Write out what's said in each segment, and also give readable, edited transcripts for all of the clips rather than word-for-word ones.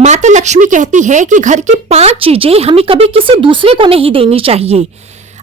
माता लक्ष्मी कहती है कि घर की 5 चीजें हमें कभी किसी दूसरे को नहीं देनी चाहिए।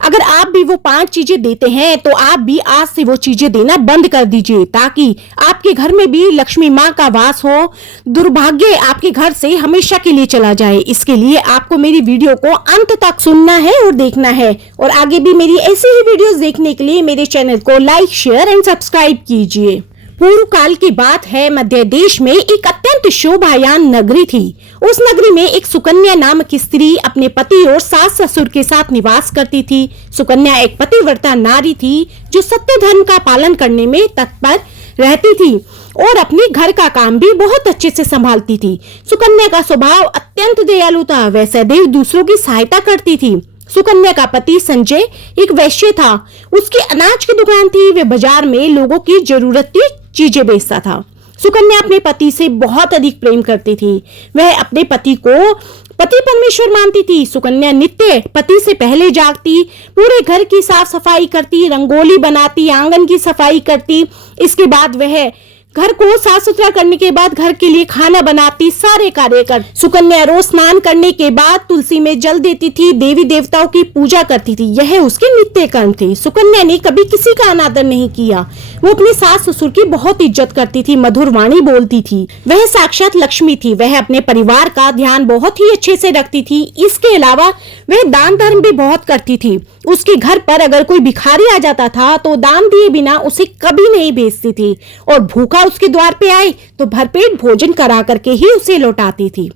अगर आप भी वो 5 चीजें देते हैं तो आप भी आज से वो चीजें देना बंद कर दीजिए, ताकि आपके घर में भी लक्ष्मी माँ का वास हो, दुर्भाग्य आपके घर से हमेशा के लिए चला जाए। इसके लिए आपको मेरी वीडियो को अंत तक सुनना है और देखना है, और आगे भी मेरी ऐसी ही वीडियोस देखने के लिए मेरे चैनल को लाइक, शेयर एंड सब्सक्राइब कीजिए। पूर्व काल की बात है, मध्य देश में एक अत्यंत शोभायान नगरी थी। उस नगरी में एक सुकन्या नामक स्त्री अपने पति और सास ससुर के साथ निवास करती थी। सुकन्या एक पतिव्रता नारी थी जो सत्य धर्म का पालन करने में तत्पर रहती थी और अपने घर का काम भी बहुत अच्छे से संभालती थी। सुकन्या का स्वभाव अत्यंत दयालु था, वह सदैव दूसरों की सहायता करती थी। सुकन्या का पति संजय एक वैश्य था, उसकी अनाज की दुकान थी, वे बाजार में लोगों की जरूरत की चीजें बेचता था। सुकन्या अपने पति से बहुत अधिक प्रेम करती थी, वह अपने पति को पति परमेश्वर मानती थी। सुकन्या नित्य पति से पहले जागती, पूरे घर की साफ सफाई करती, रंगोली बनाती, आंगन की सफाई करती। इसके बाद वह घर को साफ सुथरा करने के बाद घर के लिए खाना बनाती, सारे कार्य कर। सुकन्या रोज स्नान करने के बाद तुलसी में जल देती थी, देवी देवताओं की पूजा करती थी, यह उसके नित्य कर्म थे। सुकन्या ने कभी किसी का अनादर नहीं किया, वो अपने सास ससुर की बहुत इज्जत करती थी, मधुर वाणी बोलती थी, वह साक्षात लक्ष्मी थी। वह अपने परिवार का ध्यान बहुत ही अच्छे से रखती थी। इसके अलावा वह दान धर्म भी बहुत करती थी। उसके घर पर अगर कोई भिखारी आ जाता था तो दान दिए बिना उसे कभी नहीं भेजती थी, और भूखा उसके द्वार पे आए तो भरपेट भोजन करा करके ही उसे लौटाती थी,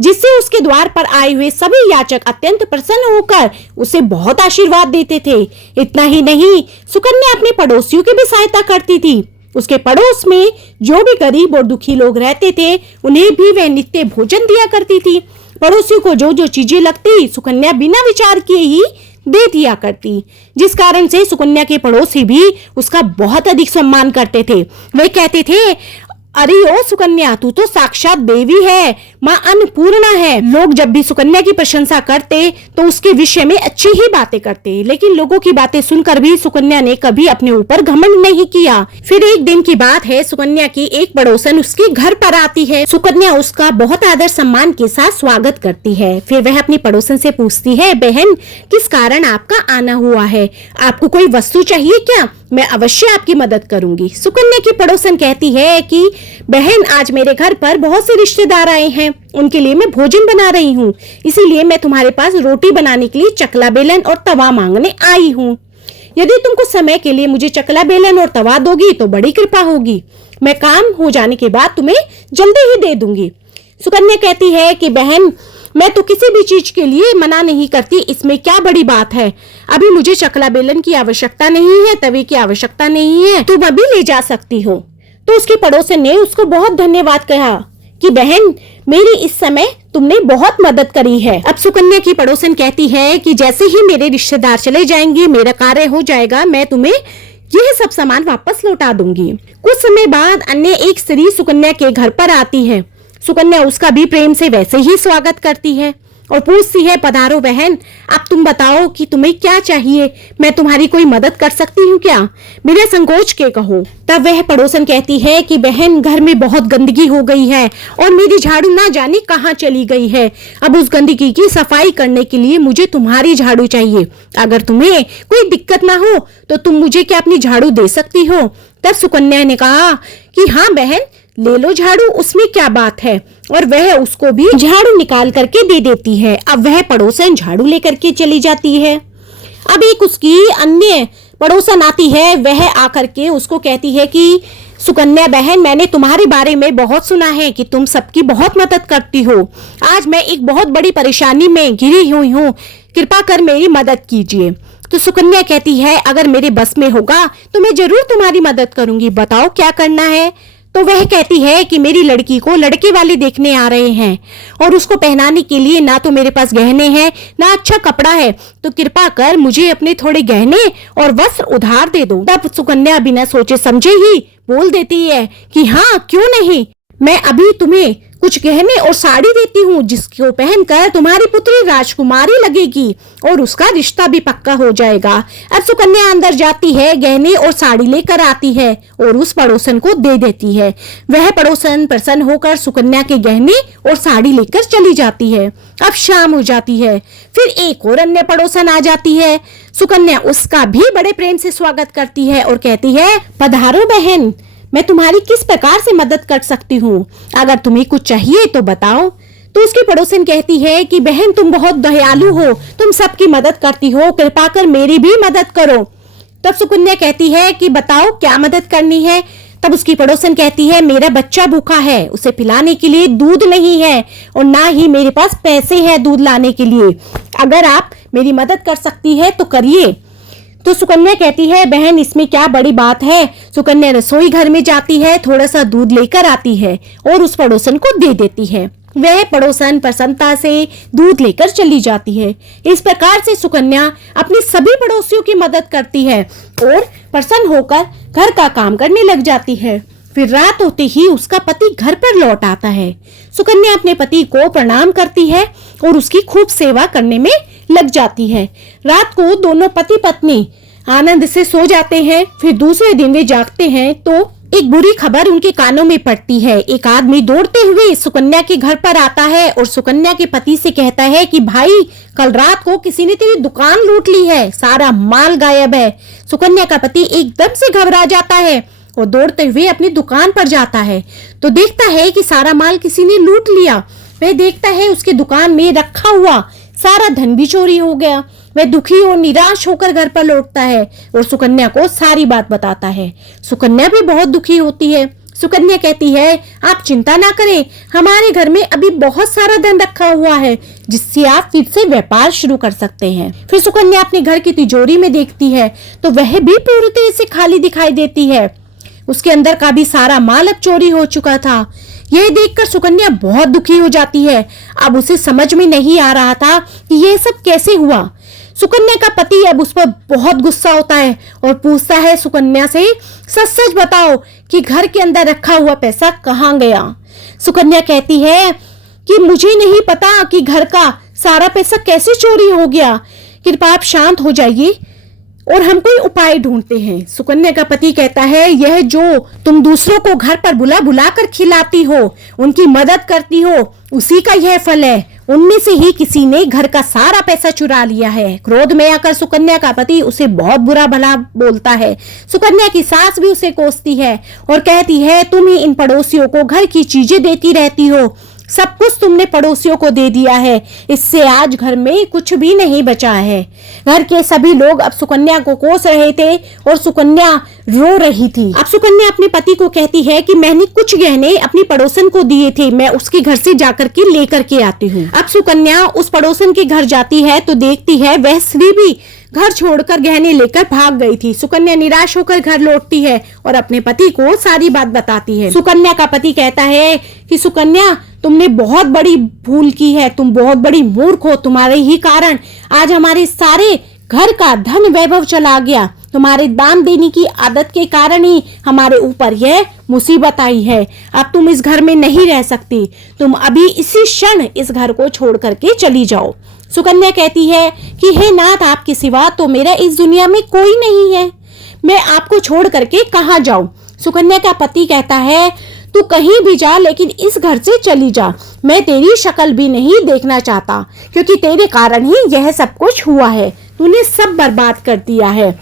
जिससे उसके द्वार पर आए हुए सभी याचक अत्यंत प्रसन्न होकर उसे बहुत आशीर्वाद देते थे। इतना ही नहीं, सुकन्या अपने पड़ोसियों की भी सहायता करती थी। उसके पड़ोस में जो भी गरीब और दुखी लोग रहते थे उन्हें भी वह नित्य भोजन दिया करती थी। पड़ोसियों को जो जो चीजें लगती सुकन्या बिना विचार किए ही दे दिया करती, जिस कारण से सुकन्या के पड़ोसी भी उसका बहुत अधिक सम्मान करते थे। वे कहते थे, अरे ओ सुकन्या, तू तो साक्षात देवी है, माँ अन्नपूर्णा है। लोग जब भी सुकन्या की प्रशंसा करते तो उसके विषय में अच्छी ही बातें करते, लेकिन लोगों की बातें सुनकर भी सुकन्या ने कभी अपने ऊपर घमंड नहीं किया। फिर एक दिन की बात है, सुकन्या की एक पड़ोसन उसके घर पर आती है। सुकन्या उसका बहुत आदर सम्मान के साथ स्वागत करती है। फिर वह अपनी पड़ोसन से पूछती है, बहन, किस कारण आपका आना हुआ है? आपको कोई वस्तु चाहिए क्या? मैं अवश्य आपकी मदद करूंगी। सुकन्या की पड़ोसन कहती है कि बहन, आज मेरे घर पर बहुत से रिश्तेदार आए हैं, उनके लिए मैं भोजन बना रही हूँ, इसीलिए मैं तुम्हारे पास रोटी बनाने के लिए चकला बेलन और तवा मांगने आई हूँ। यदि तुम कुछ समय के लिए मुझे चकला बेलन और तवा दोगी तो बड़ी कृपा होगी, मैं काम हो जाने के बाद तुम्हें जल्दी ही दे दूंगी। सुकन्या कहती है कि बहन, मैं तो किसी भी चीज के लिए मना नहीं करती, इसमें क्या बड़ी बात है। अभी मुझे चकला बेलन की आवश्यकता नहीं है, तवे की आवश्यकता नहीं है, तुम अभी ले जा सकती हो। तो उसके पड़ोसन ने उसको बहुत धन्यवाद कहा कि बहन, मेरी इस समय तुमने बहुत मदद करी है। अब सुकन्या की पड़ोसन कहती है कि जैसे ही मेरे रिश्तेदार चले जाएंगे, मेरा कार्य हो जाएगा, मैं तुम्हें यह सब सामान वापस लौटा दूंगी। कुछ समय बाद अन्य एक स्त्री सुकन्या के घर पर आती है। सुकन्या उसका भी प्रेम से वैसे ही स्वागत करती है और पूछती है, पधारो बहन, अब तुम बताओ कि तुम्हें क्या चाहिए, मैं तुम्हारी कोई मदद कर सकती हूँ क्या? बिना संकोच के कहो। तब वह पड़ोसन कहती है कि बहन, घर में बहुत गंदगी हो गई है और मेरी झाड़ू ना जाने कहाँ चली गई है। अब उस गंदगी की सफाई करने के लिए मुझे तुम्हारी झाड़ू चाहिए। अगर तुम्हें कोई दिक्कत ना हो तो तुम मुझे क्या अपनी झाड़ू दे सकती हो? तब सुकन्या ने कहा कि हाँ बहन, ले लो झाड़ू, उसमें क्या बात है, और वह उसको भी झाड़ू निकाल करके दे देती है। अब वह पड़ोसन झाड़ू लेकर के चली जाती है। अब एक उसकी अन्य पड़ोसन आती है, वह आकर के उसको कहती है कि सुकन्या बहन, मैंने तुम्हारे बारे में बहुत सुना है कि तुम सबकी बहुत मदद करती हो। आज मैं एक बहुत बड़ी परेशानी में घिरी हुई हूँ, कृपा कर मेरी मदद कीजिए। तो सुकन्या कहती है, अगर मेरे बस में होगा तो मैं जरूर तुम्हारी मदद करूंगी, बताओ क्या करना है। तो वह कहती है कि मेरी लड़की को लड़के वाले देखने आ रहे हैं और उसको पहनाने के लिए ना तो मेरे पास गहने हैं ना अच्छा कपड़ा है, तो कृपा कर मुझे अपने थोड़े गहने और वस्त्र उधार दे दो। तब सुकन्या बिना सोचे समझे ही बोल देती है कि हाँ, क्यों नहीं, मैं अभी तुम्हें कुछ गहने और साड़ी देती हूँ जिसको पहनकर तुम्हारी पुत्री राजकुमारी लगेगी और उसका रिश्ता भी पक्का हो जाएगा। अब सुकन्या अंदर जाती है, गहने और साड़ी लेकर आती है और उस पड़ोसन को दे देती है। वह पड़ोसन प्रसन्न होकर सुकन्या के गहने और साड़ी लेकर चली जाती है। अब शाम हो जाती है, फिर एक और अन्य पड़ोसन आ जाती है। सुकन्या उसका भी बड़े प्रेम से स्वागत करती है और कहती है, पधारो बहन, मैं तुम्हारी किस प्रकार से मदद कर सकती हूँ? अगर तुम्हें कुछ चाहिए तो बताओ। तो उसकी पड़ोसन कहती है कि बहन, तुम बहुत दयालु हो, तुम सबकी मदद करती हो, कृपा कर मेरी भी मदद करो। तब सुकन्या कहती है कि बताओ क्या मदद करनी है। तब उसकी पड़ोसन कहती है, मेरा बच्चा भूखा है, उसे पिलाने के लिए दूध नहीं है और ना ही मेरे पास पैसे हैं दूध लाने के लिए। अगर आप मेरी मदद कर सकती है तो करिए। तो सुकन्या कहती है, बहन इसमें क्या बड़ी बात है। सुकन्या रसोई घर में जाती है, थोड़ा सा दूध लेकर आती है और उस पड़ोसन को दे देती है। वह पड़ोसन प्रसन्नता से दूध लेकर चली जाती है। इस प्रकार से सुकन्या अपने सभी पड़ोसियों की मदद करती है और प्रसन्न होकर घर का काम करने लग जाती है। फिर रात होते ही उसका पति घर पर लौट आता है। सुकन्या अपने पति को प्रणाम करती है और उसकी खूब सेवा करने में लग जाती है। रात को दोनों पति पत्नी आनंद से सो जाते हैं। फिर दूसरे दिन वे जागते हैं तो एक बुरी खबर उनके कानों में पड़ती है। एक आदमी दौड़ते हुए सुकन्या के घर पर आता है और सुकन्या के पति से कहता है कि भाई, कल रात को किसी ने तेरी दुकान लूट ली है, सारा माल गायब है। सुकन्या का पति एकदम से घबरा जाता है और दौड़ते हुए अपनी दुकान पर जाता है तो देखता है कि सारा माल किसी ने लूट लिया। वह देखता है उसके दुकान में रखा हुआ सारा धन भी चोरी हो गया। वह दुखी और निराश होकर घर पर लौटता है और सुकन्या को सारी बात बताता है। सुकन्या भी बहुत दुखी होती है। सुकन्या कहती है, आप चिंता ना करें, हमारे घर में अभी बहुत सारा धन रखा हुआ है जिससे आप फिर से व्यापार शुरू कर सकते हैं। फिर सुकन्या अपने घर की तिजोरी में देखती है तो वह भी पूरी तरह से खाली दिखाई देती है। उसके अंदर का भी सारा माल अब चोरी हो चुका था। यह देखकर सुकन्या बहुत दुखी हो जाती है। अब उसे समझ में नहीं आ रहा था कि यह सब कैसे हुआ। सुकन्या का पति अब उस पर बहुत गुस्सा होता है और पूछता है सुकन्या से, सच सच बताओ कि घर के अंदर रखा हुआ पैसा कहाँ गया। सुकन्या कहती है कि मुझे नहीं पता कि घर का सारा पैसा कैसे चोरी हो गया। कृपया आप शांत हो जाइए और हम कोई उपाय ढूंढते हैं। सुकन्या का पति कहता है, यह जो तुम दूसरों को घर पर बुला बुला कर खिलाती हो, उनकी मदद करती हो, उसी का यह फल है। उनमें से ही किसी ने घर का सारा पैसा चुरा लिया है। क्रोध में आकर सुकन्या का पति उसे बहुत बुरा भला बोलता है। सुकन्या की सास भी उसे कोसती है और कहती है, तुम ही इन पड़ोसियों को घर की चीजें देती रहती हो, सब कुछ तुमने पड़ोसियों को दे दिया है, इससे आज घर में कुछ भी नहीं बचा है। घर के सभी लोग अब सुकन्या को कोस रहे थे और सुकन्या रो रही थी। अब सुकन्या अपने पति को कहती है कि मैंने कुछ गहने अपनी पड़ोसन को दिए थे, मैं उसके घर से जाकर के लेकर के आती हूँ। अब सुकन्या उस पड़ोसन के घर जाती है तो देखती है वह स्त्री भी घर छोड़कर गहने लेकर भाग गई थी। सुकन्या निराश होकर घर लौटती है और अपने पति को सारी बात बताती है। सुकन्या का पति कहता है कि सुकन्या, तुमने बहुत बड़ी भूल की है, तुम बहुत बड़ी मूर्ख हो, तुम्हारे ही कारण आज हमारे सारे घर का धन वैभव चला गया। तुम्हारे दान देने की आदत के कारण ही हमारे ऊपर यह मुसीबत आई है। अब तुम इस घर में नहीं रह सकती, तुम अभी इसी क्षण इस घर को छोड़ करके चली जाओ। सुकन्या कहती है कि हे नाथ, आपके सिवा तो मेरा इस दुनिया में कोई नहीं है, मैं आपको छोड़ करके कहाँ जाऊं। सुकन्या का पति कहता है, तू कहीं भी जा लेकिन इस घर से चली जा, मैं तेरी शक्ल भी नहीं देखना चाहता, क्योंकि तेरे कारण ही यह सब कुछ हुआ है, तूने सब बर्बाद कर दिया है।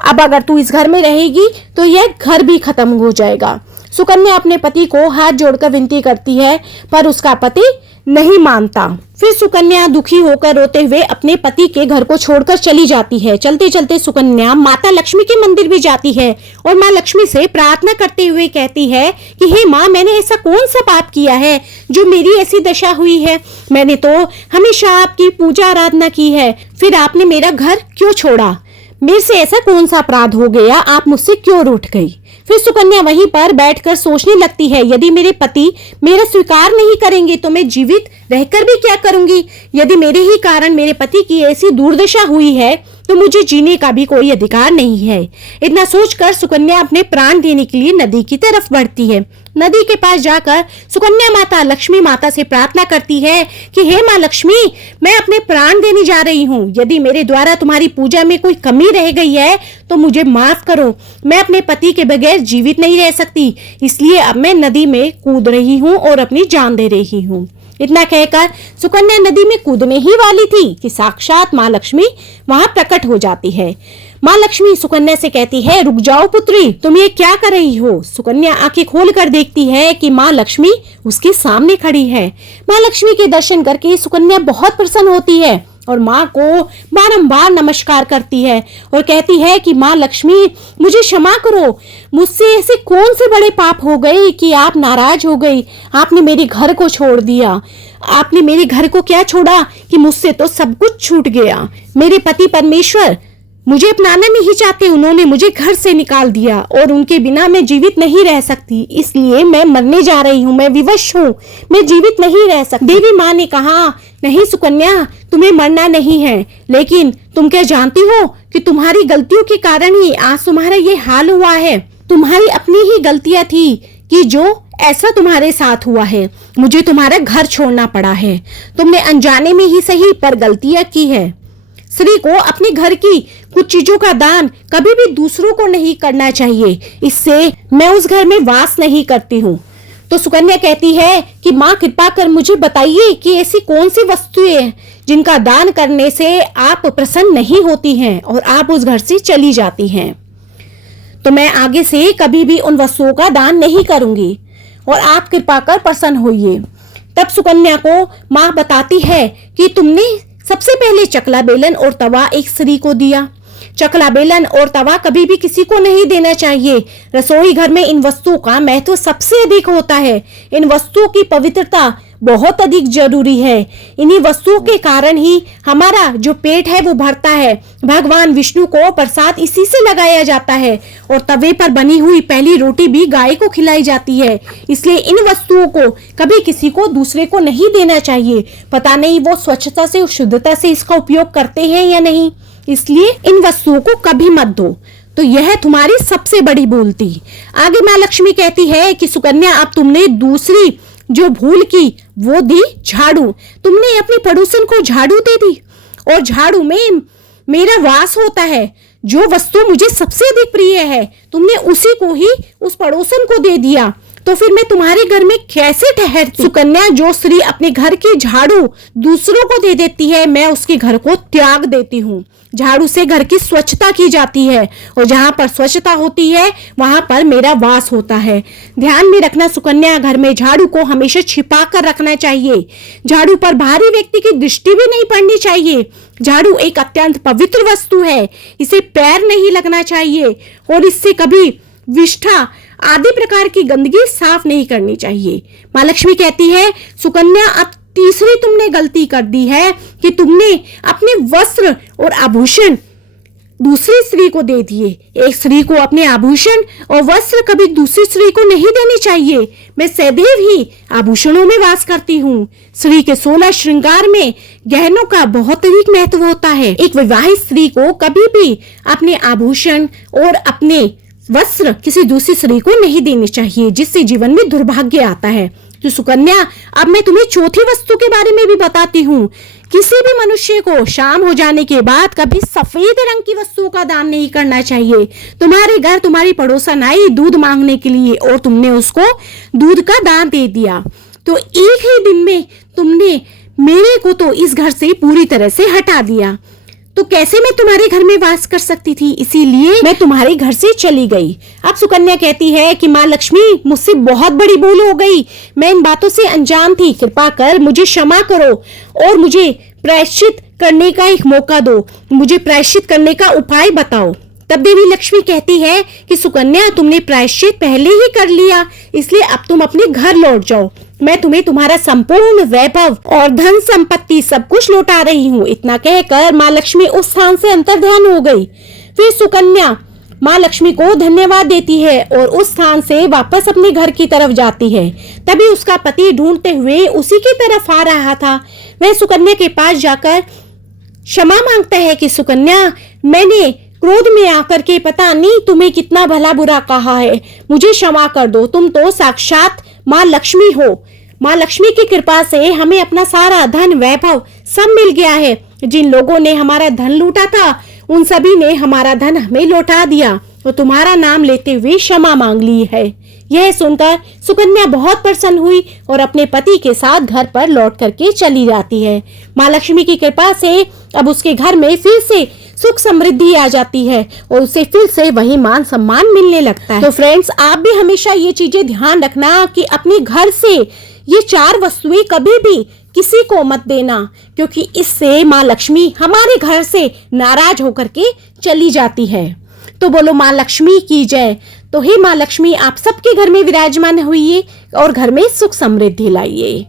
अब अगर तू इस घर में रहेगी तो यह घर भी खत्म हो जाएगा। सुकन्या अपने पति को हाथ जोड़कर विनती करती है पर उसका पति नहीं मानता। फिर सुकन्या दुखी होकर रोते हुए अपने पति के घर को छोड़कर चली जाती है। चलते चलते सुकन्या माता लक्ष्मी के मंदिर भी जाती है और माँ लक्ष्मी से प्रार्थना करते हुए कहती है कि हे माँ, मैंने ऐसा कौन सा पाप किया है जो मेरी ऐसी दशा हुई है। मैंने तो हमेशा आपकी पूजा आराधना की है, फिर आपने मेरा घर क्यों छोड़ा? मेरे से ऐसा कौन सा अपराध हो गया, आप मुझसे क्यों रूठ गई? फिर सुकन्या वहीं पर बैठकर सोचने लगती है, यदि मेरे पति मेरा स्वीकार नहीं करेंगे तो मैं जीवित रहकर भी क्या करूंगी? यदि मेरे ही कारण मेरे पति की ऐसी दुर्दशा हुई है तो मुझे जीने का भी कोई अधिकार नहीं है। इतना सोचकर सुकन्या अपने प्राण देने के लिए नदी की तरफ बढ़ती है। नदी के पास जाकर सुकन्या माता लक्ष्मी माता से प्रार्थना करती है कि हे माँ लक्ष्मी, मैं अपने प्राण देने जा रही हूँ। यदि मेरे द्वारा तुम्हारी पूजा में कोई कमी रह गई है तो मुझे माफ करो। मैं अपने पति के बगैर जीवित नहीं रह सकती, इसलिए अब मैं नदी में कूद रही हूँ और अपनी जान दे रही हूँ। इतना कहकर सुकन्या नदी में कूदने ही वाली थी कि साक्षात माँ लक्ष्मी वहां प्रकट हो जाती है। माँ लक्ष्मी सुकन्या से कहती है, रुक जाओ पुत्री, तुम ये क्या कर रही हो? सुकन्या आंखें खोलकर देखती है कि माँ लक्ष्मी उसके सामने खड़ी है। माँ लक्ष्मी के दर्शन करके सुकन्या बहुत प्रसन्न होती है और माँ को बारंबार नमस्कार करती है और कहती है कि माँ लक्ष्मी, मुझे क्षमा करो। मुझसे ऐसे कौन से बड़े पाप हो गए कि आप नाराज हो गई? आपने मेरे घर को छोड़ दिया। आपने मेरे घर को क्या छोड़ा कि मुझसे तो सब कुछ छूट गया। मेरे पति परमेश्वर मुझे अपनाना नहीं चाहते, उन्होंने मुझे घर से निकाल दिया और उनके बिना मैं जीवित नहीं रह सकती, इसलिए मैं मरने जा रही हूँ। मैं विवश हूँ, मैं जीवित नहीं रह सकती। देवी माँ ने कहा, नहीं सुकन्या, तुम्हें मरना नहीं है, लेकिन तुम क्या जानती हो कि तुम्हारी गलतियों के कारण ही आज तुम्हारा ये हाल हुआ है। तुम्हारी अपनी ही गलतियां थी कि जो ऐसा तुम्हारे साथ हुआ है। मुझे तुम्हारा घर छोड़ना पड़ा है। तुमने अनजाने में ही सही पर गलतियां की है। स्त्री को अपने घर की कुछ चीजों का दान कभी भी दूसरों को नहीं करना चाहिए, इससे मैं उस घर में वास नहीं करती हूँ। तो सुकन्या कहती है कि माँ कृपा कर मुझे बताइए कि ऐसी कौन सी वस्तुएं हैं जिनका दान करने से आप प्रसन्न नहीं होती हैं और आप उस घर से चली जाती हैं। तो मैं आगे से कभी भी उन वस्तुओं का दान नहीं करूंगी और आप कृपा कर प्रसन्न होइए। तब सुकन्या को माँ बताती है कि तुमने सबसे पहले चकला बेलन और तवा एक स्त्री को दिया। चकला बेलन और तवा कभी भी किसी को नहीं देना चाहिए। रसोई घर में इन वस्तुओं का महत्व सबसे अधिक होता है। इन वस्तुओं की पवित्रता बहुत अधिक जरूरी है। इन्हीं वस्तुओं के कारण ही हमारा जो पेट है वो भरता है। भगवान विष्णु को प्रसाद इसी से लगाया जाता है और तवे पर बनी हुई पहली रोटी भी गाय को खिलाई जाती है। इसलिए इन वस्तुओं को कभी किसी को दूसरे को नहीं देना चाहिए। पता नहीं वो स्वच्छता से और शुद्धता से इसका उपयोग करते हैं या नहीं, इसलिए इन वस्तुओं को कभी मत दो। तो यह तुम्हारी सबसे बड़ी भूल थी। आगे माँ लक्ष्मी कहती है कि सुकन्या, अब तुमने दूसरी जो भूल की वो दी झाड़ू। तुमने अपने पड़ोसन को झाड़ू दे दी और झाड़ू में मेरा वास होता है। जो वस्तु मुझे सबसे अधिक प्रिय है तुमने उसी को ही उस पड़ोसन को दे दिया, तो फिर मैं तुम्हारे घर में कैसे ठहरती? सुकन्या, जो स्त्री अपने घर की झाड़ू दूसरों को दे देती है, मैं उसके घर को त्याग देती हूँ। झाड़ू से घर की स्वच्छता की जाती है और जहाँ पर स्वच्छता होती है वहां पर मेरा वास होता है। ध्यान में रखना सुकन्या, घर में झाड़ू को हमेशा छिपा कर रखना चाहिए। झाड़ू पर बाहरी व्यक्ति की दृष्टि भी नहीं पड़नी चाहिए। झाड़ू एक अत्यंत पवित्र वस्तु है, इसे पैर नहीं लगना चाहिए और इससे कभी विष्ठा आदि प्रकार की गंदगी साफ नहीं करनी चाहिए। माँ लक्ष्मी कहती है, सुकन्या, अब तीसरी तुमने गलती कर दी है कि तुमने अपने वस्त्र और आभूषण दूसरी स्त्री को दे दिए। एक स्त्री को अपने आभूषण और वस्त्र कभी दूसरी स्त्री को नहीं देने चाहिए। मैं सदैव ही आभूषणों में वास करती हूँ। स्त्री के 16 श्रृंगार में गहनों का बहुत अधिक महत्व होता है। एक विवाहित स्त्री को कभी भी अपने आभूषण और अपने वस्त्र किसी दूसरी स्त्री को नहीं देने चाहिए, जिससे जीवन में दुर्भाग्य आता है। तो सुकन्या, अब मैं तुम्हें चौथी वस्तु के बारे में भी बताती हूँ। किसी भी मनुष्य को शाम हो जाने के बाद कभी सफेद रंग की वस्तुओं का दान नहीं करना चाहिए। तुम्हारे घर तुम्हारी पड़ोसन आई दूध मांगने के लिए और तुमने उसको दूध का दान दे दिया, तो एक ही दिन में तुमने मेरे को तो इस घर से पूरी तरह से हटा दिया। तो कैसे मैं तुम्हारे घर में वास कर सकती थी? इसीलिए मैं तुम्हारे घर से चली गई। अब सुकन्या कहती है कि माँ लक्ष्मी, मुझसे बहुत बड़ी भूल हो गई। मैं इन बातों से अनजान थी। कृपा कर मुझे क्षमा करो और मुझे प्रायश्चित करने का एक मौका दो। मुझे प्रायश्चित करने का उपाय बताओ। तब देवी लक्ष्मी कहती है कि सुकन्या, तुमने प्रायश्चित पहले ही कर लिया, इसलिए अब तुम अपने घर लौट जाओ। मैं तुम्हें तुम्हारा संपूर्ण वैभव और धन संपत्ति सब कुछ लौटा रही हूँ। इतना कहकर माँ लक्ष्मी उस स्थान से अंतर्ध्यान हो गई। फिर सुकन्या माँ लक्ष्मी को धन्यवाद देती है और उस स्थान से वापस अपने घर की तरफ जाती है। तभी उसका पति ढूंढते हुए उसी की तरफ आ रहा था। वह सुकन्या के पास जाकर क्षमा मांगता है कि सुकन्या, मैंने क्रोध में आकर के पता नहीं तुम्हें कितना भला बुरा कहा है, मुझे क्षमा कर दो। तुम तो साक्षात माँ लक्ष्मी हो। माँ लक्ष्मी की कृपा से हमें अपना सारा धन वैभव सब मिल गया है। जिन लोगों ने हमारा धन लूटा था उन सभी ने हमारा धन हमें लौटा दिया और तुम्हारा नाम लेते हुए क्षमा मांग ली है। यह सुनकर सुकन्या बहुत प्रसन्न हुई और अपने पति के साथ घर पर लौट करके चली जाती है। माँ लक्ष्मी की कृपा से अब उसके घर में फिर से सुख समृद्धि आ जाती है और उसे फिर से वही मान सम्मान मिलने लगता है। तो फ्रेंड्स, आप भी हमेशा ये चीजें ध्यान रखना कि अपने घर से ये 4 वस्तुएं कभी भी किसी को मत देना, क्योंकि इससे माँ लक्ष्मी हमारे घर से नाराज होकर के चली जाती है। तो बोलो माँ लक्ष्मी की जय। तो हे माँ लक्ष्मी, आप सबके घर में विराजमान हुई और घर में सुख समृद्धि लाइए।